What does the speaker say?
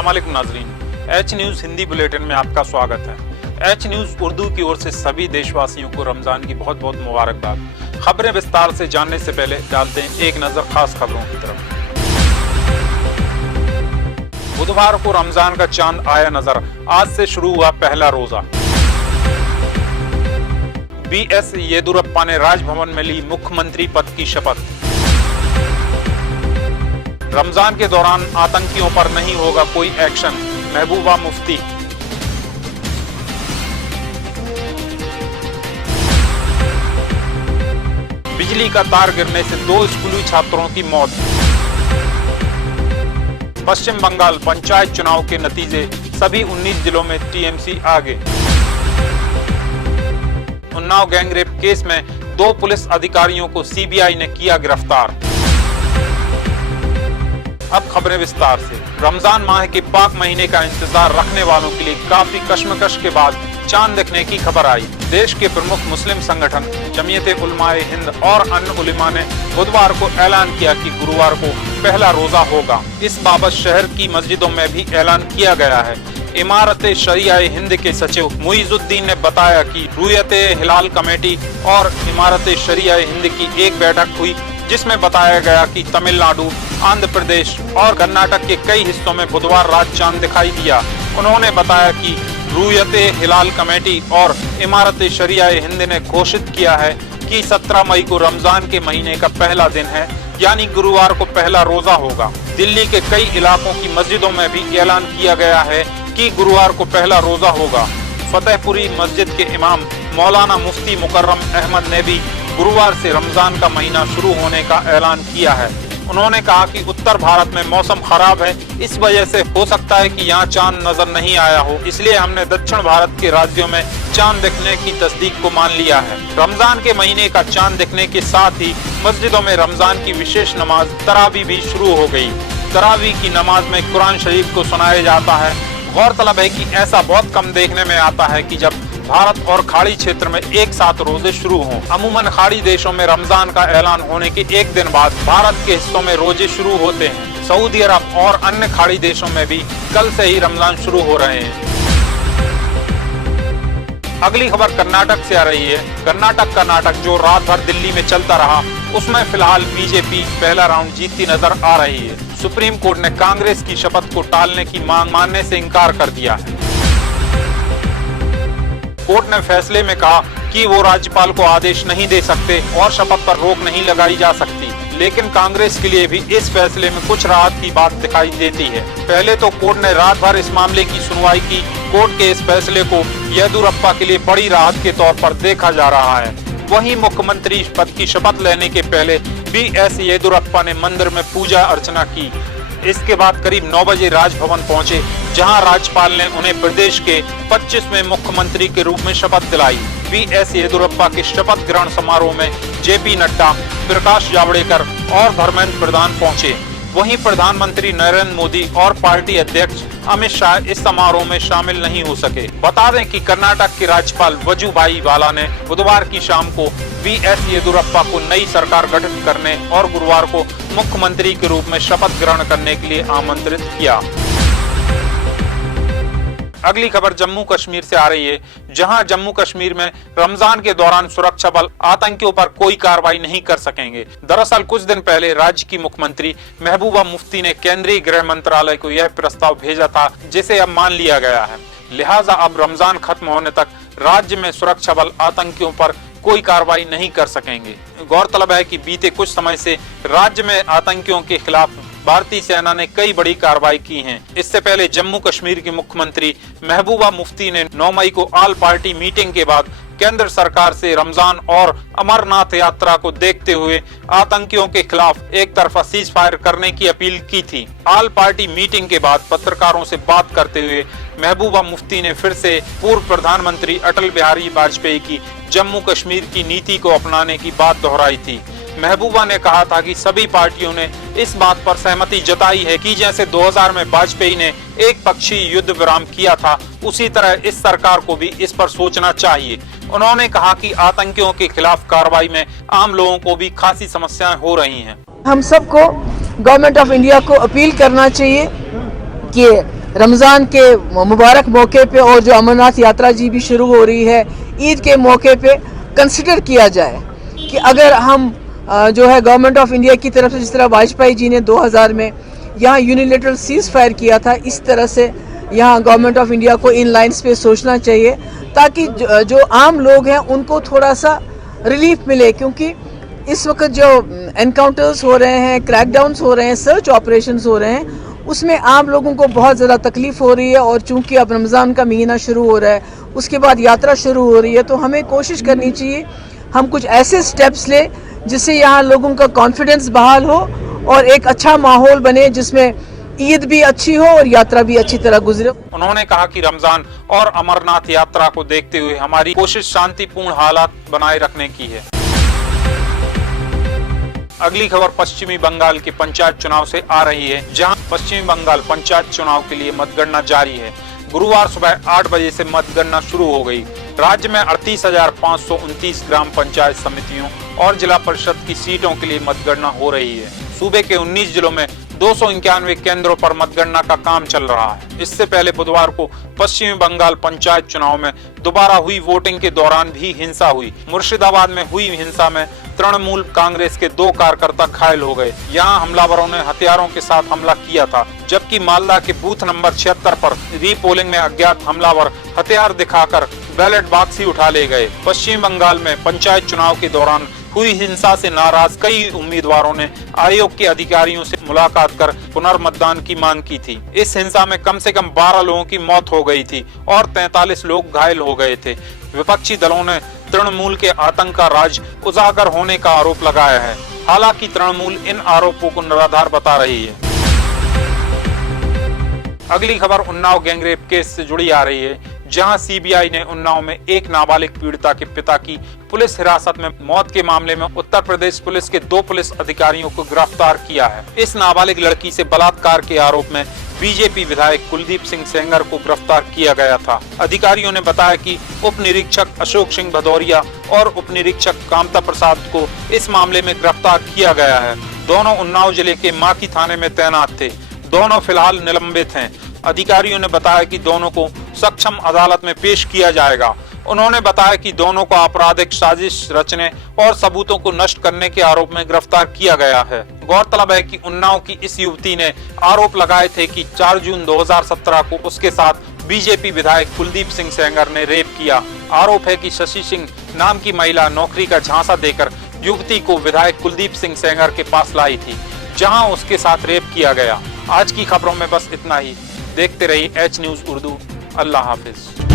अस्सलाम वालेकुम नाज़रीन, एच न्यूज़ हिंदी बुलेटिन में आपका स्वागत है। एच न्यूज़ उर्दू की ओर से सभी देशवासियों को रमजान की बहुत बहुत मुबारकबाद। खबरें विस्तार से जानने से पहले डालते हैं एक नजर खास खबरों की तरफ। बुधवार को रमजान का चांद आया नजर, आज से शुरू हुआ पहला रोजा। बीएस येदियुरप्पा ने राजभवन में ली मुख्यमंत्री पद की शपथ। रमजान के दौरान आतंकियों पर नहीं होगा कोई एक्शन, महबूबा मुफ्ती। बिजली का तार गिरने से 2 स्कूली छात्रों की मौत। पश्चिम बंगाल पंचायत चुनाव के नतीजे, सभी 19 जिलों में टीएमसी आगे। उन्नाव गैंगरेप केस में 2 पुलिस अधिकारियों को सीबीआई ने किया गिरफ्तार। अब खबरें विस्तार से। रमजान माह के पाक महीने का इंतजार रखने वालों के लिए काफी कश्मकश के बाद चांद दिखने की खबर आई। देश के प्रमुख मुस्लिम संगठन जमीयत-ए-उलमा-ए-हिंद और अन्य उलमा ने बुधवार को ऐलान किया कि गुरुवार को पहला रोजा होगा। इस बाबत शहर की मस्जिदों में भी ऐलान किया गया है। इमारत-ए-शरिया-ए-हिंद के सचिव मुइजुद्दीन ने बताया कि रुयत-ए-हिलाल कमेटी और इमारत-ए-शरिया-ए-हिंद की एक बैठक हुई, जिसमें बताया गया कि तमिलनाडु, आंध्र प्रदेश और कर्नाटक के कई हिस्सों में बुधवार रात चांद दिखाई दिया। उन्होंने बताया कि रुयत-ए-हिलाल कमेटी और इमारत-ए-शरिया-ए-हिंद ने घोषित किया है कि 17 मई को रमजान के महीने का पहला दिन है, यानी गुरुवार को पहला रोजा होगा। दिल्ली के कई इलाकों की मस्जिदों में भी ऐलान किया गया है कि गुरुवार को पहला रोजा होगा। फतेहपुरी मस्जिद के इमाम मौलाना मुफ्ती मुकर्रम अहमद ने भी गुरुवार से रमजान का महीना शुरू होने का ऐलान किया है। उन्होंने कहा कि उत्तर भारत में मौसम खराब है, इस वजह से हो सकता है कि यहाँ चांद नजर नहीं आया हो, इसलिए हमने दक्षिण भारत के राज्यों में चांद दिखने की तस्दीक को मान लिया है। रमजान के महीने का चांद दिखने के साथ ही मस्जिदों में रमजान की विशेष नमाज तरावी भी शुरू हो गई। तरावी की नमाज में कुरान शरीफ को सुनाया जाता है। गौरतलब है कि ऐसा बहुत कम देखने में आता है कि जब भारत और खाड़ी क्षेत्र में एक साथ रोजे शुरू हों। अमूमन खाड़ी देशों में रमजान का ऐलान होने के एक दिन बाद भारत के हिस्सों में रोजे शुरू होते हैं। सऊदी अरब और अन्य खाड़ी देशों में भी कल से ही रमजान शुरू हो रहे हैं। अगली खबर कर्नाटक से आ रही है। कर्नाटक का नाटक जो रात भर दिल्ली में चलता रहा, उसमें फिलहाल बीजेपी पहला राउंड जीतती नजर आ रही है। सुप्रीम कोर्ट ने कांग्रेस की शपथ को टालने की मांग मानने से इनकार कर दिया है। कोर्ट ने फैसले में कहा कि वो राज्यपाल को आदेश नहीं दे सकते और शपथ पर रोक नहीं लगाई जा सकती, लेकिन कांग्रेस के लिए भी इस फैसले में कुछ राहत की बात दिखाई देती है। पहले तो कोर्ट ने रात भर इस मामले की सुनवाई की। कोर्ट के इस फैसले को येदियुरप्पा के लिए बड़ी राहत के तौर पर देखा जा रहा है। वहीं मुख्यमंत्री पद की शपथ लेने के पहले बीएस येदियुरप्पा ने मंदिर में पूजा अर्चना की। इसके बाद करीब 9 बजे राजभवन पहुंचे, जहां राज्यपाल ने उन्हें प्रदेश के 25वें मुख्यमंत्री के रूप में शपथ दिलाई। बीएस येदियुरप्पा के शपथ ग्रहण समारोह में जेपी नड्डा, प्रकाश जावड़ेकर और धर्मेंद्र प्रधान पहुंचे। वहीं प्रधानमंत्री नरेंद्र मोदी और पार्टी अध्यक्ष अमित शाह इस समारोह में शामिल नहीं हो सके। बता दें कि कर्नाटक के राज्यपाल वजुभाई वाला ने बुधवार की शाम को बीएस येदियुरप्पा को नई सरकार गठित करने और गुरुवार को मुख्यमंत्री के रूप में शपथ ग्रहण करने के लिए आमंत्रित किया। अगली खबर जम्मू कश्मीर से आ रही है, जहां जम्मू कश्मीर में रमजान के दौरान सुरक्षा बल आतंकियों पर कोई कार्रवाई नहीं कर सकेंगे। दरअसल कुछ दिन पहले राज्य की मुख्यमंत्री महबूबा मुफ्ती ने केंद्रीय गृह मंत्रालय को यह प्रस्ताव भेजा था, जिसे अब मान लिया गया है। लिहाजा अब रमजान खत्म होने तक राज्य में सुरक्षा बल आतंकियों पर कोई कार्रवाई नहीं कर सकेंगे। गौरतलब है कि बीते कुछ समय से राज्य में आतंकियों के खिलाफ भारतीय सेना ने कई बड़ी कार्रवाई की हैं। इससे पहले जम्मू कश्मीर की मुख्यमंत्री महबूबा मुफ्ती ने 9 मई को ऑल पार्टी मीटिंग के बाद केंद्र सरकार से रमजान और अमरनाथ यात्रा को देखते हुए आतंकियों के खिलाफ एक तरफा सीज फायर करने की अपील की थी। ऑल पार्टी मीटिंग के बाद पत्रकारों से बात करते हुए महबूबा मुफ्ती ने फिर से पूर्व प्रधानमंत्री अटल बिहारी वाजपेयी की जम्मू कश्मीर की नीति को अपनाने की बात दोहराई थी। महबूबा ने कहा था कि सभी पार्टियों ने इस बात पर सहमति जताई है कि जैसे 2000 में वाजपेयी ने एक पक्षीय युद्ध विराम किया था, उसी तरह इस सरकार को भी इस पर सोचना चाहिए। उन्होंने कहा कि आतंकियों के खिलाफ कार्रवाई में आम लोगों को भी खासी समस्याएं हो रही हैं। हम सबको गवर्नमेंट ऑफ इंडिया को अपील करना चाहिए कि रमज़ान के मुबारक मौके पे और जो अमरनाथ यात्रा जी भी शुरू हो रही है ईद के मौके पे कंसिडर किया जाए कि अगर हम जो है गवर्नमेंट ऑफ इंडिया की तरफ से जिस तरह वाजपेयी जी ने 2000 में यहाँ यूनिलेटरल सीज फायर किया था, इस तरह से यहाँ गवर्नमेंट ऑफ इंडिया को इन लाइन्स पे सोचना चाहिए ताकि जो आम लोग हैं उनको थोड़ा सा रिलीफ मिले, क्योंकि इस वक्त जो एनकाउंटर्स हो रहे हैं, क्रैकडाउन्स हो रहे हैं, सर्च ऑपरेशंस हो रहे हैं, उसमें आम लोगों को बहुत ज़्यादा तकलीफ़ हो रही है। और चूंकि अब रमज़ान का महीना शुरू हो रहा है, उसके बाद यात्रा शुरू हो रही है, तो हमें कोशिश करनी चाहिए हम कुछ ऐसे स्टेप्स लें जिससे यहाँ लोगों का कॉन्फिडेंस बहाल हो और एक अच्छा माहौल बने जिसमें ईद भी अच्छी हो और यात्रा भी अच्छी तरह गुजरे। उन्होंने कहा कि रमजान और अमरनाथ यात्रा को देखते हुए हमारी कोशिश शांतिपूर्ण हालात बनाए रखने की है। अगली खबर पश्चिमी बंगाल के पंचायत चुनाव से आ रही है, जहां पश्चिमी बंगाल पंचायत चुनाव के लिए मतगणना जारी है। गुरुवार सुबह 8 बजे से मतगणना शुरू हो गई। राज्य में 38,529 ग्राम पंचायत समितियों और जिला परिषद की सीटों के लिए मतगणना हो रही है। सूबे के 19 जिलों में 291 केंद्रों पर मतगणना का काम चल रहा है। इससे पहले बुधवार को पश्चिमी बंगाल पंचायत चुनाव में दोबारा हुई वोटिंग के दौरान भी हिंसा हुई। मुर्शिदाबाद में हुई हिंसा में तृणमूल कांग्रेस के 2 कार्यकर्ता घायल हो गए। यहाँ हमलावरों ने हथियारों के साथ हमला किया था, जबकि मालदा के बूथ नंबर 76 पर रीपोलिंग में अज्ञात हमलावर हथियार दिखाकर बैलेट बॉक्स ही उठा ले गए। पश्चिम बंगाल में पंचायत चुनाव के दौरान हुई हिंसा से नाराज कई उम्मीदवारों ने आयोग के अधिकारियों से मुलाकात कर पुनर्मतदान की मांग की थी। इस हिंसा में कम से कम 12 लोगों की मौत हो गई थी और 43 लोग घायल हो गए थे। विपक्षी दलों ने तृणमूल के आतंक का राज उजागर होने का आरोप लगाया है। हालांकि तृणमूल इन आरोपों को निराधार बता रही है। अगली खबर उन्नाव गैंगरेप केस से जुड़ी आ रही है, जहां सीबीआई ने उन्नाव में एक नाबालिग पीड़िता के पिता की पुलिस हिरासत में मौत के मामले में उत्तर प्रदेश पुलिस के 2 पुलिस अधिकारियों को गिरफ्तार किया है। इस नाबालिग लड़की से बलात्कार के आरोप में बीजेपी विधायक कुलदीप सिंह सेंगर को गिरफ्तार किया गया था। अधिकारियों ने बताया कि उप निरीक्षक अशोक सिंह भदौरिया और उप निरीक्षक कामता प्रसाद को इस मामले में गिरफ्तार किया गया है। दोनों उन्नाव जिले के माकी थाने में तैनात थे। दोनों फिलहाल निलंबित हैं। अधिकारियों ने बताया कि दोनों को सक्षम अदालत में पेश किया जाएगा। उन्होंने बताया कि दोनों को आपराधिक साजिश रचने और सबूतों को नष्ट करने के आरोप में गिरफ्तार किया गया है। गौरतलब है कि उन्नाव की इस युवती ने आरोप लगाए थे कि 4 जून 2017 को उसके साथ बीजेपी विधायक कुलदीप सिंह सेंगर ने रेप किया। आरोप है कि शशि सिंह नाम की महिला नौकरी का झांसा देकर युवती को विधायक कुलदीप सिंह सेंगर के पास लाई थी, जहां उसके साथ रेप किया गया। आज की खबरों में बस इतना ही। देखते रहिए एच न्यूज़ उर्दू। अल्लाह हाफिज।